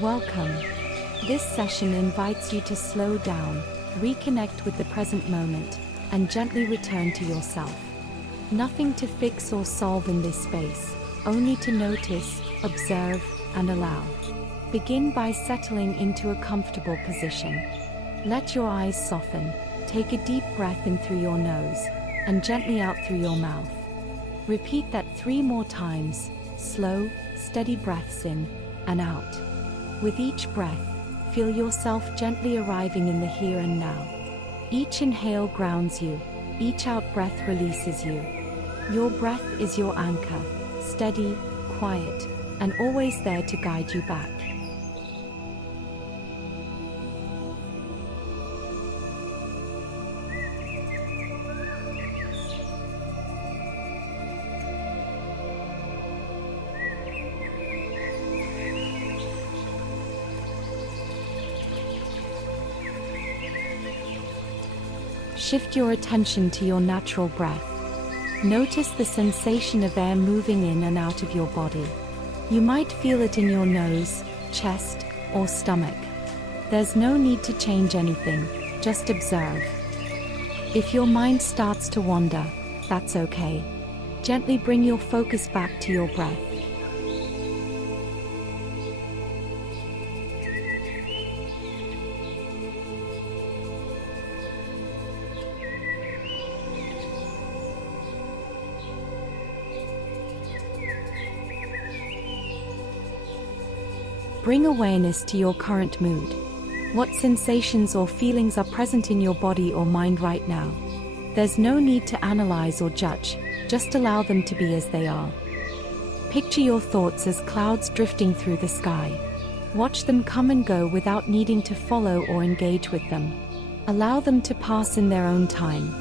Welcome. This session invites you to slow down, reconnect with the present moment, and gently return to yourself. Nothing to fix or solve in this space, only to notice, observe, and allow. Begin by settling into a comfortable position. Let your eyes soften, take a deep breath in through your nose, and gently out through your mouth. Repeat that 3 more times, slow, steady breaths in and out. With each breath, feel yourself gently arriving in the here and now. Each inhale grounds you, each out-breath releases you. Your breath is your anchor, steady, quiet, and always there to guide you back. Shift your attention to your natural breath. Notice the sensation of air moving in and out of your body. You might feel it in your nose, chest, or stomach. There's no need to change anything, just observe. If your mind starts to wander, that's okay. Gently bring your focus back to your breath. Bring awareness to your current mood. What sensations or feelings are present in your body or mind right now? There's no need to analyze or judge, just allow them to be as they are. Picture your thoughts as clouds drifting through the sky. Watch them come and go without needing to follow or engage with them. Allow them to pass in their own time.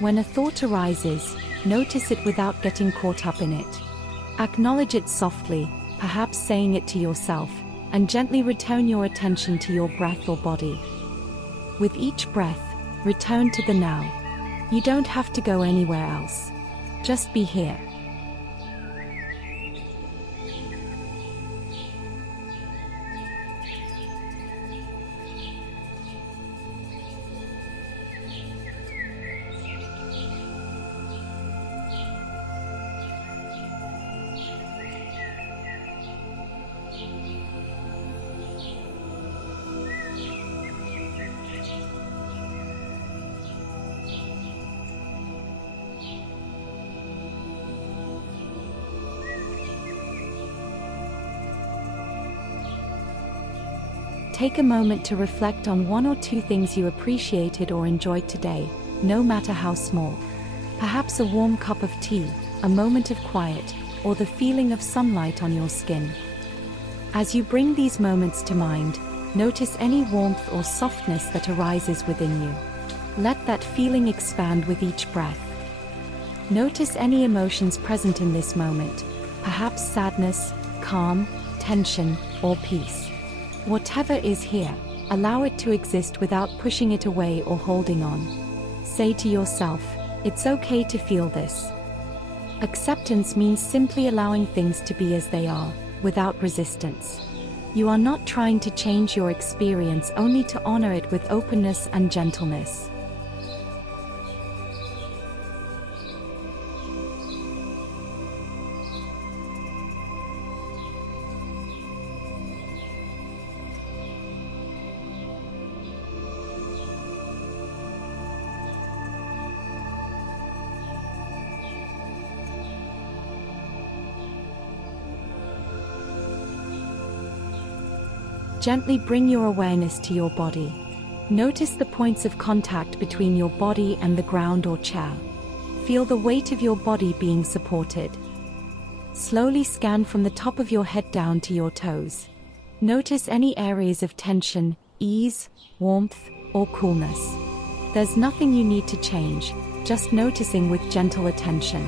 When a thought arises, notice it without getting caught up in it. Acknowledge it softly, perhaps saying it to yourself, and gently return your attention to your breath or body. With each breath, return to the now. You don't have to go anywhere else. Just be here. Take a moment to reflect on 1 or 2 things you appreciated or enjoyed today, no matter how small. Perhaps a warm cup of tea, a moment of quiet, or the feeling of sunlight on your skin. As you bring these moments to mind, notice any warmth or softness that arises within you. Let that feeling expand with each breath. Notice any emotions present in this moment, perhaps sadness, calm, tension, or peace. Whatever is here, allow it to exist without pushing it away or holding on. Say to yourself, it's okay to feel this. Acceptance means simply allowing things to be as they are, without resistance. You are not trying to change your experience, only to honor it with openness and gentleness. Gently bring your awareness to your body. Notice the points of contact between your body and the ground or chair. Feel the weight of your body being supported. Slowly scan from the top of your head down to your toes. Notice any areas of tension, ease, warmth, or coolness. There's nothing you need to change, just noticing with gentle attention.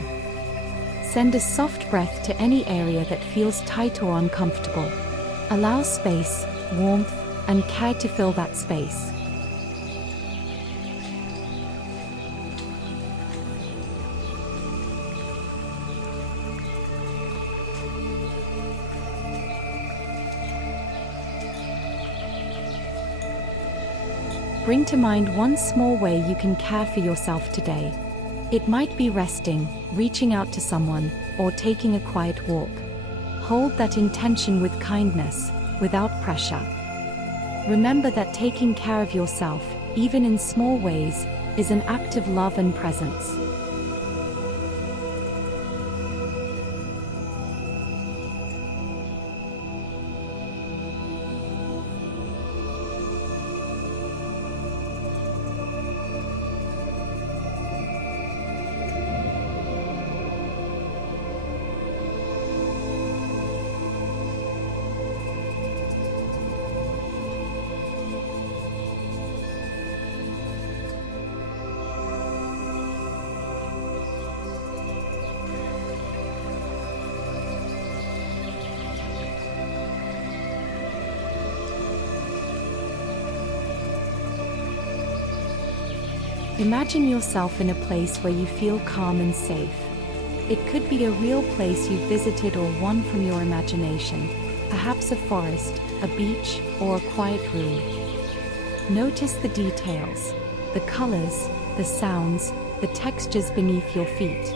Send a soft breath to any area that feels tight or uncomfortable. Allow space, warmth, and care to fill that space. Bring to mind one small way you can care for yourself today. It might be resting, reaching out to someone, or taking a quiet walk. Hold that intention with kindness, without pressure. Remember that taking care of yourself, even in small ways, is an act of love and presence. Imagine yourself in a place where you feel calm and safe. It could be a real place you've visited or one from your imagination, perhaps a forest, a beach, or a quiet room. Notice the details, the colors, the sounds, the textures beneath your feet.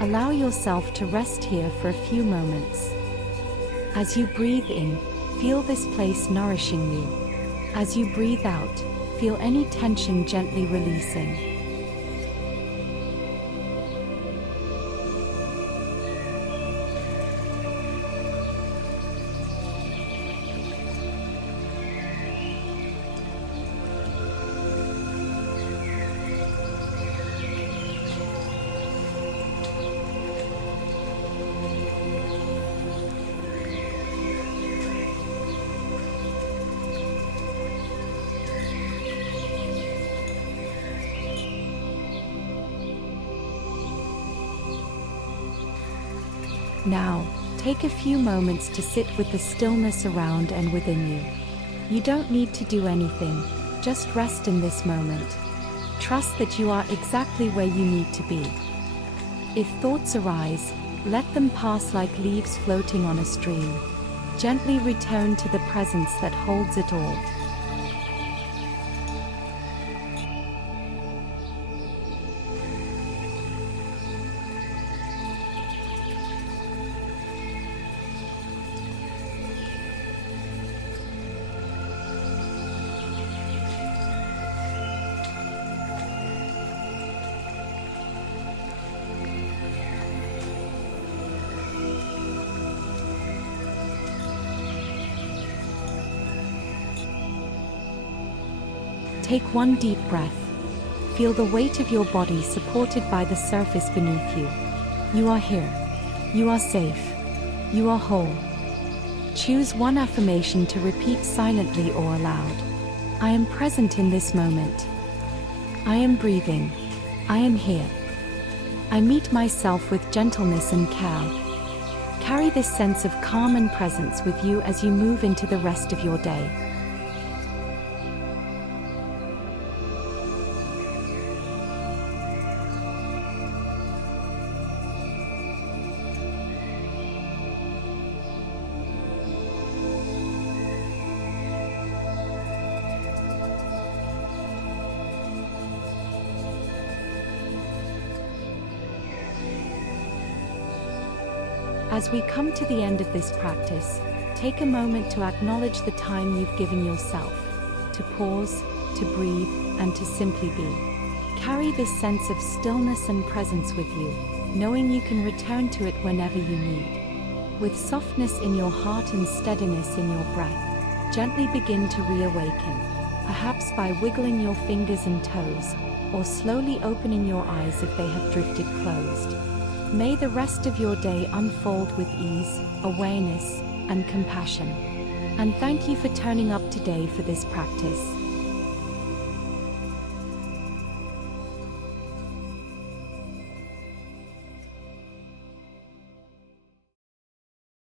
Allow yourself to rest here for a few moments. As you breathe in, feel this place nourishing you. As you breathe out, feel any tension gently releasing. Now, take a few moments to sit with the stillness around and within you. You don't need to do anything, just rest in this moment. Trust that you are exactly where you need to be. If thoughts arise, let them pass like leaves floating on a stream. Gently return to the presence that holds it all. Take one deep breath. Feel the weight of your body supported by the surface beneath you. You are here. You are safe. You are whole. Choose one affirmation to repeat silently or aloud. I am present in this moment. I am breathing. I am here. I meet myself with gentleness and care. Carry this sense of calm and presence with you as you move into the rest of your day. As we come to the end of this practice, take a moment to acknowledge the time you've given yourself, to pause, to breathe, and to simply be. Carry this sense of stillness and presence with you, knowing you can return to it whenever you need. With softness in your heart and steadiness in your breath, gently begin to reawaken, perhaps by wiggling your fingers and toes, or slowly opening your eyes if they have drifted closed. May the rest of your day unfold with ease, awareness, and compassion. And thank you for turning up today for this practice.